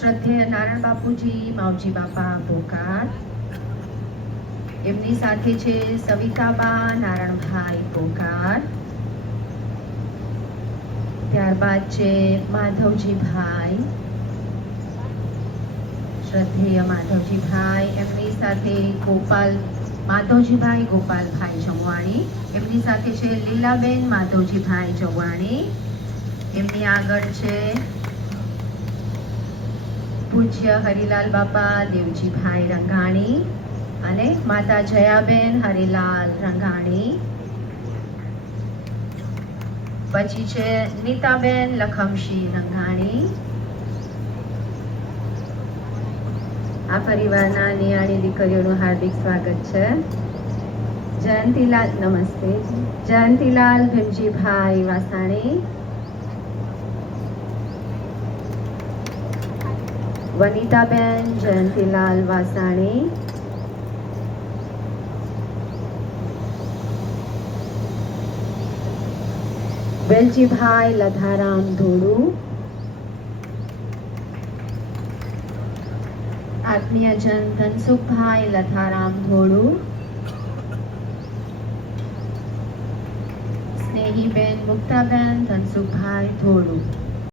શ્રદ્ધેય નારાયણ બાપુજી, માવજી બાપા પોકાર. એમની સાથે છે સવિતાબા નારાયણભાઈ પોકાર. ત્યારબાદ છે માધવજીભાઈ, શ્રદ્ધેય માધવજીભાઈ. એમની સાથે માધવજીભાઈ ગોપાલભાઈ ચૌહાણી. એમની સાથે છે લીલાબેન માધવજીભાઈ ચૌહાણી. એમની આગળ છે પૂજ્ય હરિલાલ બાપા દેવજીભાઈ રંગાણી અને માતા જયાબેન હરિલાલ રંગાણી. પછી છે નીતાબેન લખમસિંહ રંગાણી. આ પરિવારના નિયાણી દીકરીઓનું હાર્દિક સ્વાગત છે. જયંતીલાલ, નમસ્તે. જયંતીલાલ ભીમજીભાઈ વાસાણી. વનિતાબેન જયંતીલાલ વાસાણી. વેલજીભાઈ લધારામ ધોળુ. આત્મીયજન ધનસુખભાઈ લધારામ ધોળુ. સ્નેહીબેન મુક્તાબેન ધનસુખભાઈ ધોળુ.